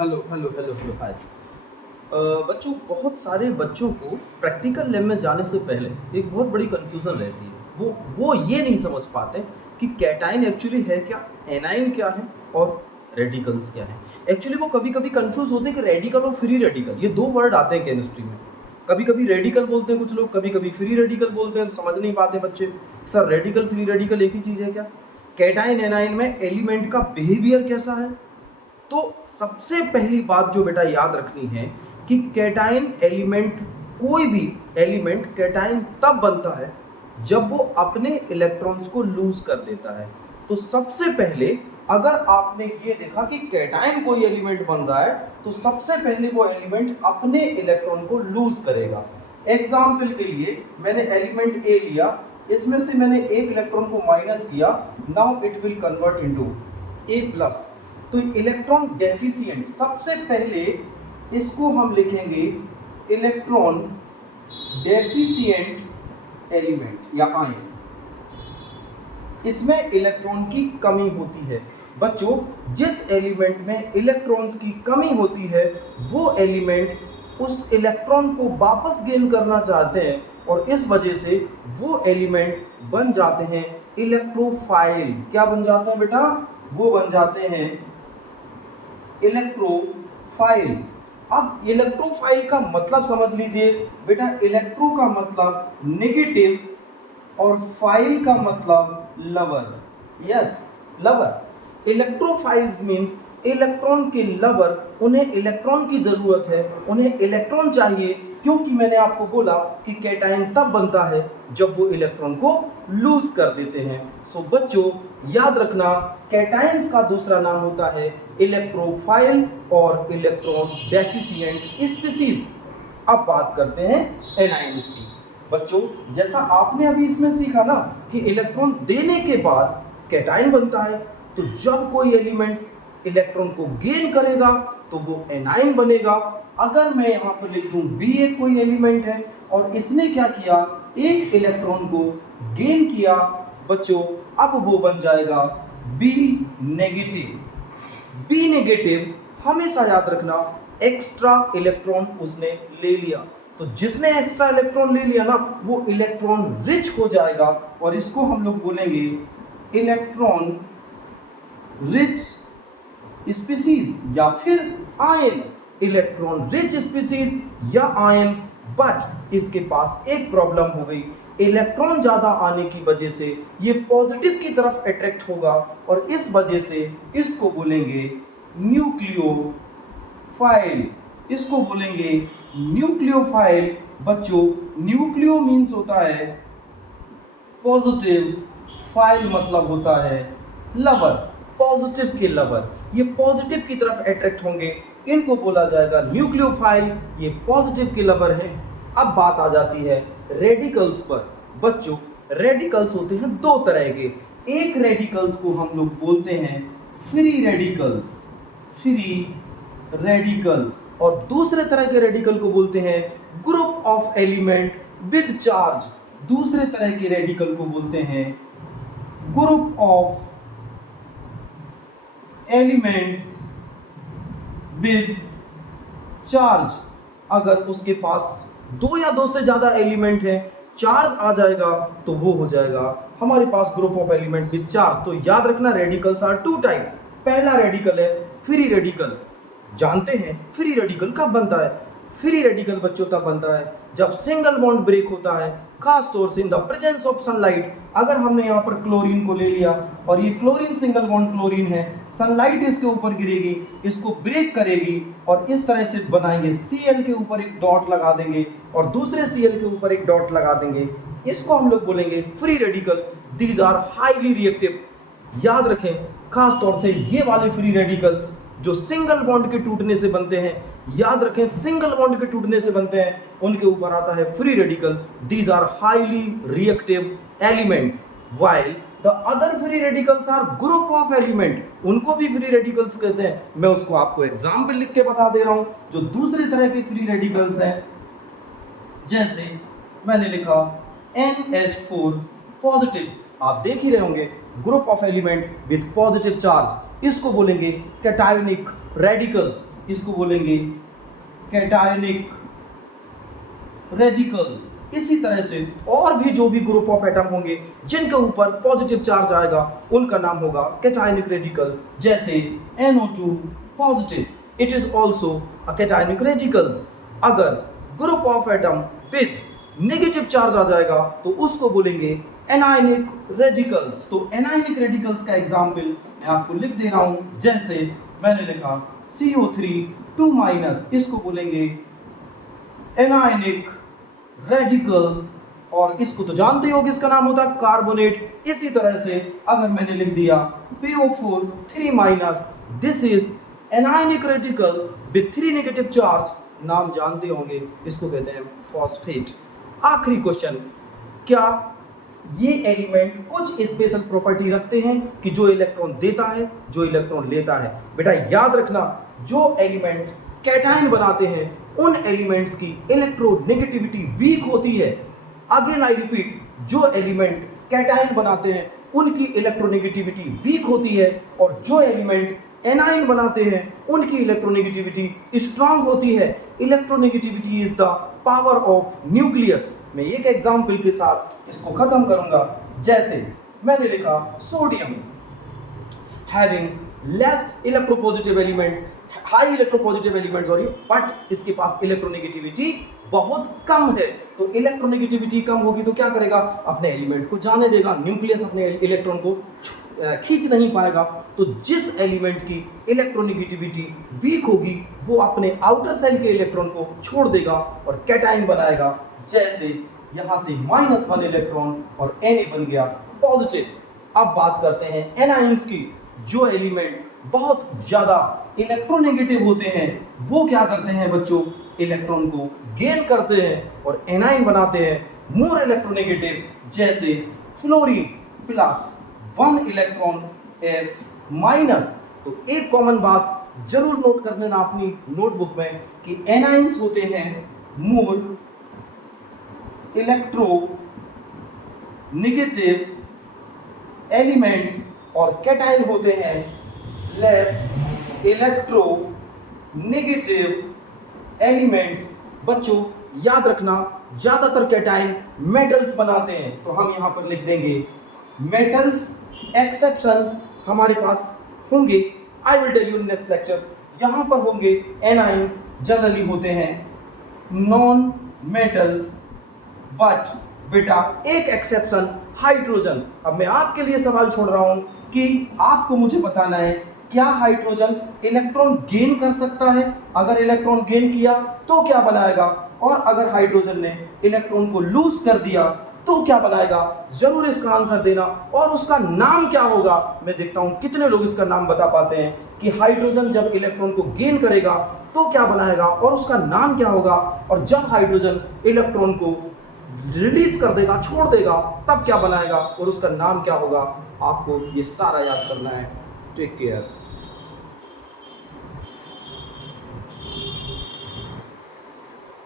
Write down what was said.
Hello hello hello hello hi. बच्चों, बहुत सारे बच्चों को प्रैक्टिकल लैब में जाने से पहले एक बहुत बड़ी कन्फ्यूज़न रहती है। वो ये नहीं समझ पाते कि कैटाइन एक्चुअली है क्या, एनाइन क्या है और रेडिकल्स क्या है। एक्चुअली वो कभी कभी कन्फ्यूज़ होते हैं कि रेडिकल और फ्री रेडिकल, ये दो वर्ड आते हैं केमिस्ट्री में। कभी कभी रेडिकल बोलते हैं कुछ लोग, कभी कभी फ्री रेडिकल बोलते हैं। समझ नहीं पाते बच्चे, सर रेडिकल फ्री रेडिकल एक ही चीज़ है क्या। कैटाइन एनाइन में एलिमेंट का बिहेवियर कैसा है। तो सबसे पहली बात जो बेटा याद रखनी है कि कैटाइन एलिमेंट, कोई भी एलिमेंट कैटाइन तब बनता है जब वो अपने इलेक्ट्रॉन्स को लूज कर देता है। तो सबसे पहले अगर आपने ये देखा कि कैटाइन कोई एलिमेंट बन रहा है तो सबसे पहले वो एलिमेंट अपने इलेक्ट्रॉन को लूज करेगा। एग्जाम्पल के लिए मैंने एलिमेंट ए लिया, इसमें से मैंने एक इलेक्ट्रॉन को माइनस किया, now it will convert into A plus. तो इलेक्ट्रॉन डेफिशिएंट, सबसे पहले इसको हम लिखेंगे इलेक्ट्रॉन डेफिशिएंट एलिमेंट या आयन। इसमें इलेक्ट्रॉन की कमी होती है। बच्चों, जिस एलिमेंट में इलेक्ट्रॉन्स की कमी होती है वो एलिमेंट उस इलेक्ट्रॉन को वापस गेन करना चाहते हैं और इस वजह से वो एलिमेंट बन जाते हैं इलेक्ट्रोफाइल। क्या बन जाते हैं बेटा? वो बन जाते हैं इलेक्ट्रोफाइल। अब इलेक्ट्रोफाइल का मतलब समझ लीजिए बेटा, इलेक्ट्रो का मतलब नेगेटिव और फाइल का मतलब lover. Yes, lover. Electrophiles means electron के लवर, उन्हें इलेक्ट्रॉन की जरूरत है, उन्हें इलेक्ट्रॉन चाहिए, क्योंकि मैंने आपको बोला कि कैटाइन तब बनता है जब वो इलेक्ट्रॉन को लूज कर देते हैं। सो बच्चों याद रखना, कैटाइन्स का दूसरा नाम होता है इलेक्ट्रोफाइल और इलेक्ट्रॉन डेफिशिएंट स्पीसीज। अब बात करते हैं एनाइन्स की। बच्चों, जैसा आपने अभी इसमें सीखा ना कि इलेक्ट्रॉन देने के बाद कैटाइन बनता है, तो जब कोई एलिमेंट इलेक्ट्रॉन को गेन करेगा तो वो एनाइन बनेगा। अगर मैं यहाँ पर लिख दूं बी, एक कोई एलिमेंट है और इसने क्या किया, एक इलेक्ट्रॉन को गेन किया बच्चों, अब वो बन जाएगा बी नेगेटिव। बी नेगेटिव हमेशा याद रखना, एक्स्ट्रा इलेक्ट्रॉन उसने ले लिया। तो जिसने एक्स्ट्रा इलेक्ट्रॉन ले लिया ना वो इलेक्ट्रॉन रिच हो जाएगा और इसको हम लोग बोलेंगे इलेक्ट्रॉन रिच स्पीसीज या फिर आयन। इलेक्ट्रॉन रिच स्पीसीज या आयन। बट इसके पास एक प्रॉब्लम हो गई, इलेक्ट्रॉन ज्यादा आने की वजह से ये पॉजिटिव की तरफ अट्रैक्ट होगा और इस वजह से इसको बोलेंगे न्यूक्लियोफाइल। इसको बोलेंगे न्यूक्लियोफाइल। बच्चों, न्यूक्लियो मीन्स होता है पॉजिटिव, फाइल मतलब होता है लवर, पॉजिटिव के लवर। ये पॉजिटिव की तरफ अट्रैक्ट होंगे, इनको बोला जाएगा न्यूक्लियोफाइल। ये पॉजिटिव के लवर हैं। अब बात आ जाती है रेडिकल्स पर। बच्चों, रेडिकल्स होते हैं दो तरह के। एक रेडिकल्स को हम लोग बोलते हैं फ्री रेडिकल्स, फ्री रेडिकल, और दूसरे तरह के रेडिकल को बोलते हैं group of element with charge. दूसरे तरह के रेडिकल को बोलते हैं group of elements with charge. अगर उसके पास दो या दो से ज्यादा एलिमेंट है, चार्ज आ जाएगा तो वो हो जाएगा हमारे पास group of element with charge. तो याद रखना, रेडिकल्स आर टू टाइप। पहला रेडिकल है फ्री रेडिकल। जानते हैं फ्री रेडिकल कब बनता है? फ्री रेडिकल बच्चों तब बनता है जब सिंगल बॉन्ड ब्रेक होता है, खास तौर से in the presence of sunlight. अगर हमने यहाँ पर क्लोरीन को ले लिया और ये क्लोरीन सिंगल बॉन्ड क्लोरीन है, सनलाइट इसके ऊपर गिरेगी, इसको ब्रेक करेगी और इस तरह से बनाएंगे, Cl के ऊपर एक डॉट लगा देंगे और दूसरे Cl के ऊपर एक डॉट लगा देंगे। इसको हम लोग बोलेंगे free radical. These are highly reactive. याद रखें, खास तौर से ये वाले फ्री रेडिकल्स जो सिंगल बॉन्ड के टूटने से बनते हैं, याद रखें सिंगल बॉन्ड के टूटने से बनते हैं, उनके ऊपर आता है free radical. These are highly reactive element, while the other free radicals are group of element. उनको भी फ्री रेडिकल्स कहते हैं। मैं उसको आपको एग्जाम्पल लिख के बता दे रहा हूं जो दूसरे तरह के फ्री रेडिकल्स हैं। जैसे मैंने लिखा NH4 पॉजिटिव, आप देख ही रहे होंगे, group of element with positive charge, इसको बोलेंगे कैटायोनिक रेडिकल। इसको बोलेंगे कैटायनिक रेडिकल। इसी तरह से और भी जो भी ग्रुप ऑफ एटम होंगे जिनके ऊपर पॉजिटिव चार्ज आएगा उनका नाम होगा कैटायनिक रेडिकल। जैसे NO2 positive, it is also a cationic radicals. अगर group of atom with negative charge आ जाएगा तो उसको बोलेंगे एनायनिक रेडिकल्स। तो एनायनिक रेडिकल्स का एग्जाम्पल मैं आपको लिख दे रहा हूं। जैसे मैंने लिखा CO3 2-, इसको बोलेंगे एनायनिक रेडिकल। और इसको तो जानते हो कि इसका नाम होता है कार्बोनेट। इसी तरह से अगर मैंने लिख दिया PO4 3-, this is anionic radical with 3 negative charge, नाम जानते होंगे, इसको कहते हैं फॉस्फेट। आखिरी क्वेश्चन, क्या ये एलिमेंट कुछ स्पेशल प्रॉपर्टी रखते हैं कि जो इलेक्ट्रॉन देता है, जो इलेक्ट्रॉन लेता है? बेटा याद रखना, जो एलिमेंट कैटायन बनाते हैं उन एलिमेंट्स की इलेक्ट्रोनेगेटिविटी वीक होती है। अगेन आई रिपीट, जो एलिमेंट कैटायन बनाते हैं उनकी इलेक्ट्रोनेगेटिविटी वीक होती है, और जो एलिमेंट एनायन बनाते हैं उनकी इलेक्ट्रोनेगेटिविटी स्ट्रांग होती है। Electronegativity is the power of nucleus. मैं एक एग्जाम्पल के साथ इसको खत्म करूंगा। जैसे मैंने लिखा sodium having less electropositive element, high electropositive element sorry, but इसके पास इलेक्ट्रोनेगेटिविटी बहुत कम है। तो इलेक्ट्रोनेगेटिविटी कम होगी तो क्या करेगा? अपने एलिमेंट को जाने देगा, न्यूक्लियस अपने इलेक्ट्रॉन को खींच नहीं पाएगा। तो जिस एलिमेंट की इलेक्ट्रोनेगेटिविटी वीक होगी वो अपने आउटर सेल के इलेक्ट्रॉन को छोड़ देगा और कैटायन बनाएगा। जैसे यहाँ से -1 इलेक्ट्रॉन और Na बन गया पॉजिटिव। अब बात करते हैं एनायंस की। जो एलिमेंट बहुत ज़्यादा इलेक्ट्रोनेगेटिव होते हैं वो क्या करते हैं बच्चों? इलेक्ट्रॉन को गेन करते हैं और एनायन बनाते हैं मोर इलेक्ट्रोनेगेटिव। जैसे फ्लोरीन +1 इलेक्ट्रॉन F-। तो एक कॉमन बात जरूर नोट कर लेना अपनी नोटबुक में कि एनायंस होते हैं मोर इलेक्ट्रो नेगेटिव एलिमेंट्स और कैटायन होते हैं लेस इलेक्ट्रो नेगेटिव एलिमेंट्स। बच्चों याद रखना, ज्यादातर कैटायन मेटल्स बनाते हैं, तो हम यहां पर लिख देंगे मेटल्स। एक्सेप्शन हमारे पास होंगे, I will tell you next lecture. यहां पर होंगे एनायंस, जनरली होते हैं नॉन मेटल्स। बट बेटा एक एक्सेप्शन हाइड्रोजन। अब मैं आपके लिए सवाल छोड़ रहा हूं कि आपको मुझे बताना है क्या हाइड्रोजन इलेक्ट्रॉन गेन कर सकता है? अगर इलेक्ट्रॉन गेन किया तो क्या बनाएगा, और अगर हाइड्रोजन ने इलेक्ट्रॉन को लूज कर दिया तो क्या बनाएगा? जरूर इसका आंसर देना। और उसका नाम क्या होगा? मैं देखता हूं कितने लोग इसका नाम बता पाते हैं कि हाइड्रोजन जब इलेक्ट्रॉन को गेन करेगा तो क्या बनाएगा और उसका नाम क्या होगा, और जब हाइड्रोजन इलेक्ट्रॉन को रिलीज कर देगा, छोड़ देगा, तब क्या बनाएगा और उसका नाम क्या होगा? आपको ये सारा याद करना है। Take care.